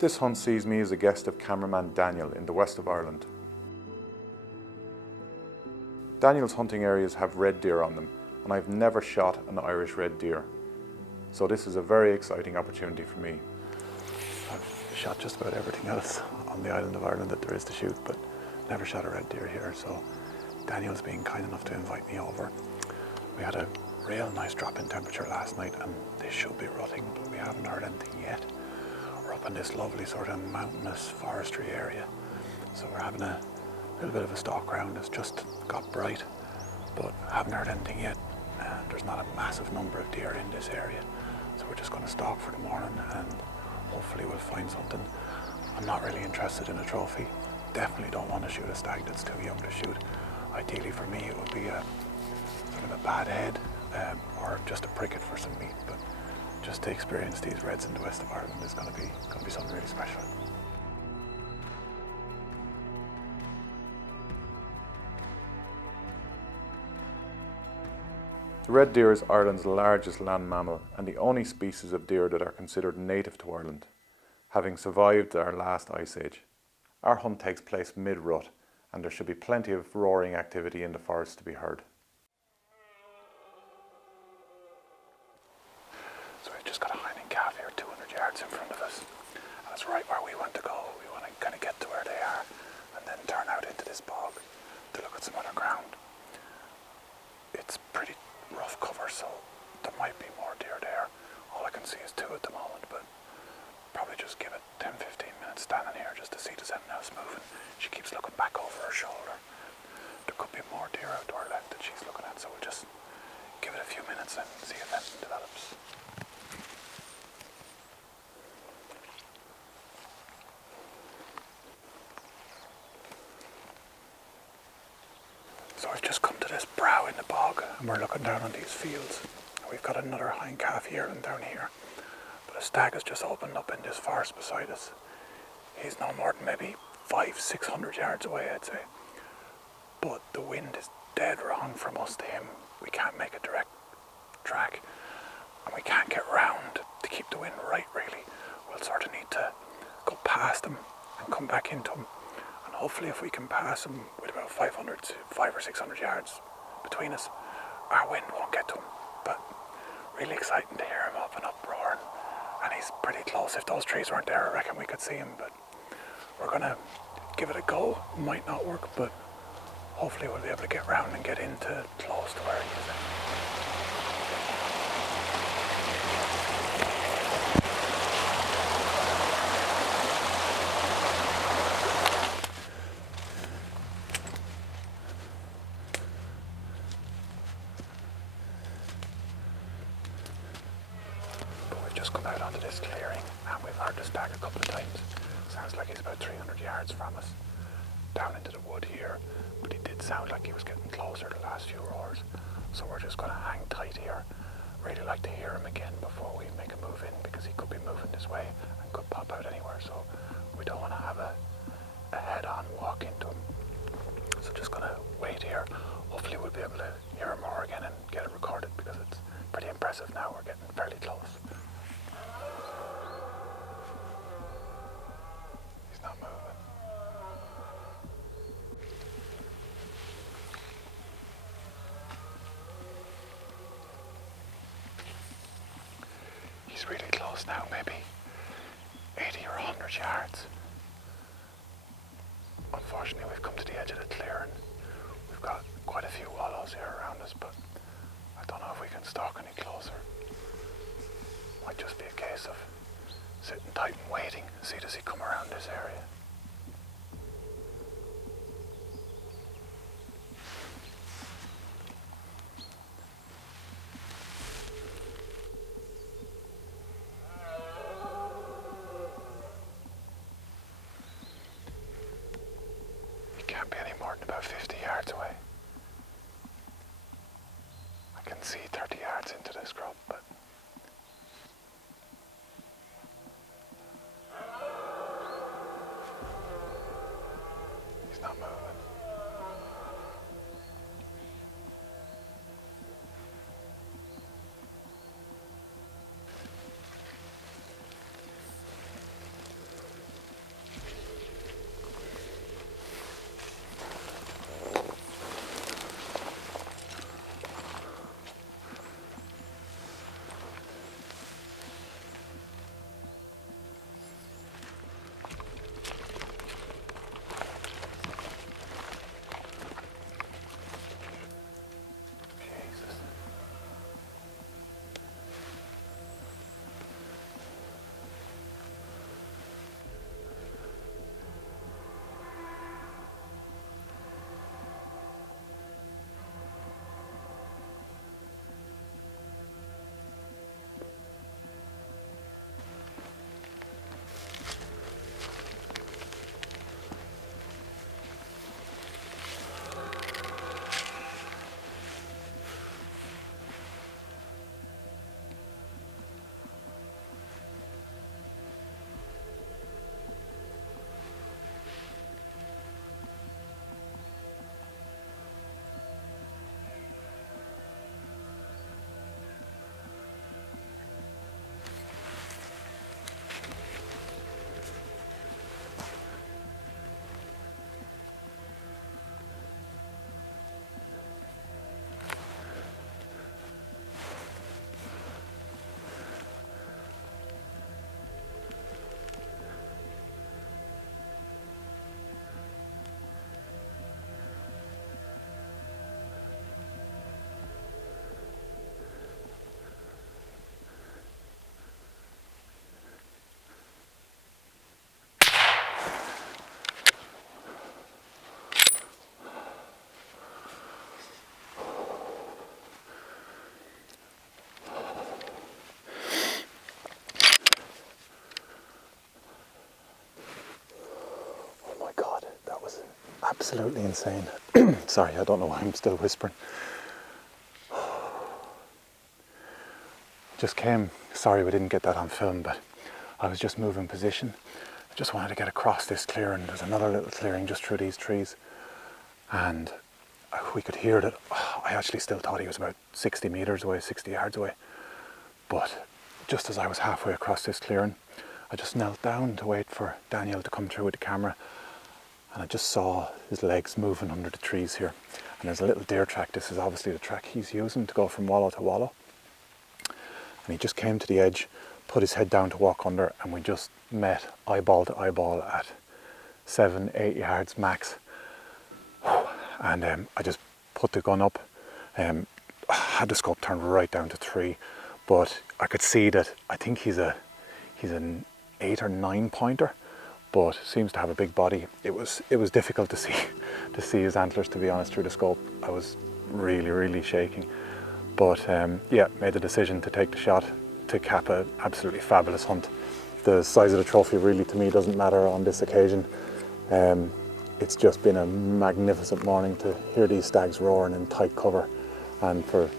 This hunt sees me as a guest of cameraman Daniel in the west of Ireland. Daniel's hunting areas have red deer on them, and I've never shot an Irish red deer. So this is a very exciting opportunity for me. I've shot just about everything else on the island of Ireland that there is to shoot, but never shot a red deer here, so Daniel's been kind enough to invite me over. We had a real nice drop in temperature last night, and they should be rutting, but we haven't heard anything yet. We're up in this lovely sort of mountainous forestry area, so we're having a little bit of a stalk round. It's just got bright, but haven't heard anything yet, and there's not a massive number of deer in this area, so we're just going to stalk for the morning and hopefully we'll find something. I'm not really interested in a trophy. Definitely don't want to shoot a stag that's too young to shoot. Ideally for me it would be a sort of a bad head or just a pricket for some meat, but just to experience these reds in the west of Ireland is going to be something really special. The red deer is Ireland's largest land mammal and the only species of deer that are considered native to Ireland, having survived our last ice age. Our hunt takes place mid-rut, and there should be plenty of roaring activity in the forest to be heard. So we've just got a hinding calf here 200 yards in front of us. And it's right where we want to go. We want to kind of get to where they are and then turn out into this bog to look at some other ground. It's pretty rough cover, so there might be more deer there. All I can see is 2 at the moment, but probably just give it 10-15 minutes standing here just to see there's anything else moving. She keeps looking back over her shoulder. There could be more deer out to our left that she's looking at, so we'll just give it a few minutes and see if anything develops. So we've just come to this brow in the bog and we're looking down on these fields. We've got another hind calf here and down here. But a stag has just opened up in this forest beside us. He's no more than maybe 500-600 yards away, I'd say. But the wind is dead wrong from us to him. We can't make a direct track and we can't get round to keep the wind right, really. We'll sort of need to go past him and come back into him. And hopefully if we can pass him with about 500 or 600 yards between us, our wind won't get to him. But really exciting to hear him up and up roaring. And he's pretty close. If those trees weren't there, I reckon we could see him. But we're going to give it a go. Might not work, but hopefully we'll be able to get round and get into close to where he is. Come out onto this clearing and we've heard the stag a couple of times. Sounds like he's about 300 yards from us, down into the wood here, but he did sound like he was getting closer the last few roars, so we're just going to hang tight here. Really like to hear him again before we make a move in, because he could be moving this way and could pop out anywhere, so we don't want to have a head-on walk into him. So just going to wait here. Hopefully we'll be able to hear him roar again and get it recorded, because it's pretty impressive now. We're getting fairly close. Not moving. He's really close now, maybe 80 or 100 yards. Unfortunately, we've come to the edge of the clearing. We've got quite a few wallows here around us, but I don't know if we can stalk any closer. Might just be a case of sitting tight and waiting, see does he come around this area. He can't be any more than about 50 yards away. I can see 30 yards into this scrub, but not moving. absolutely insane. Sorry, I don't know why I'm still whispering. Just came, sorry we didn't get that on film, but I was just moving position. I just wanted to get across this clearing. There's another little clearing just through these trees, and we could hear that. I actually still thought he was about 60 metres away, 60 yards away. But just as I was halfway across this clearing, I just knelt down to wait for Daniel to come through with the camera, and I just saw his legs moving under the trees here. And there's a little deer track. This is obviously the track he's using to go from wallow to wallow. And he just came to the edge, put his head down to walk under, and we just met eyeball to eyeball at 7-8 yards max. And I just put the gun up, had the scope turned right down to 3, but I could see that I think he's an 8 or 9 pointer, but seems to have a big body. It was difficult to see his antlers, to be honest, through the scope. I was really shaking, but yeah, made the decision to take the shot to cap an absolutely fabulous hunt. The size of the trophy really to me doesn't matter on this occasion. It's just been a magnificent morning to hear these stags roaring in tight cover, and for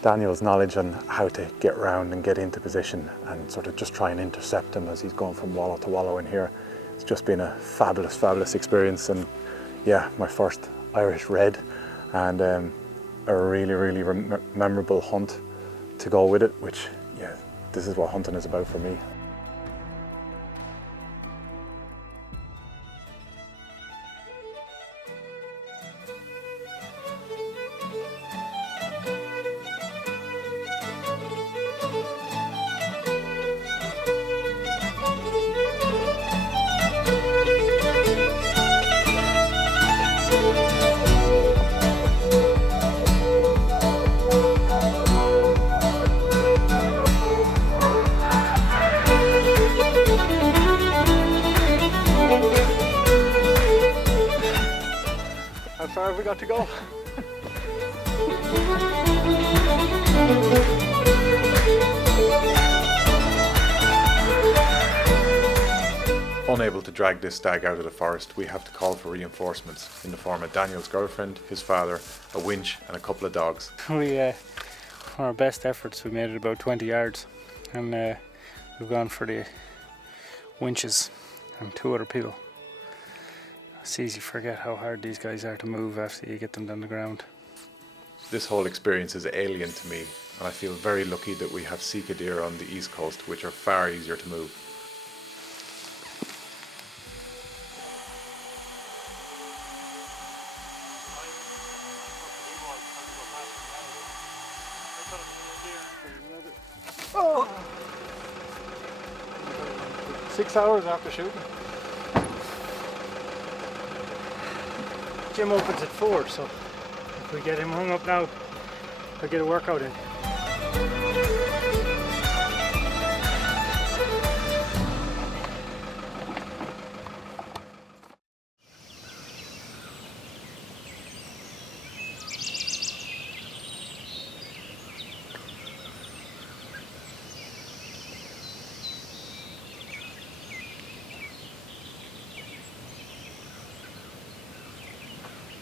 Daniel's knowledge on how to get round and get into position and sort of just try and intercept him as he's going from wallow to wallow in here. It's just been a fabulous experience, and yeah, my first Irish red, and a really memorable hunt to go with it, which, yeah, this is what hunting is about for me. How far have we got to go? Unable to drag this stag out of the forest, we have to call for reinforcements in the form of Daniel's girlfriend, his father, a winch and a couple of dogs. We, our best efforts, we made it about 20 yards, and we've gone for the winches and 2 other people. It's easy to forget how hard these guys are to move after you get them down the ground. This whole experience is alien to me, and I feel very lucky that we have Sika deer on the east coast, which are far easier to move. Oh. 6 hours after shooting. Gym opens at 4, so if we get him hung up now, I'll get a workout in.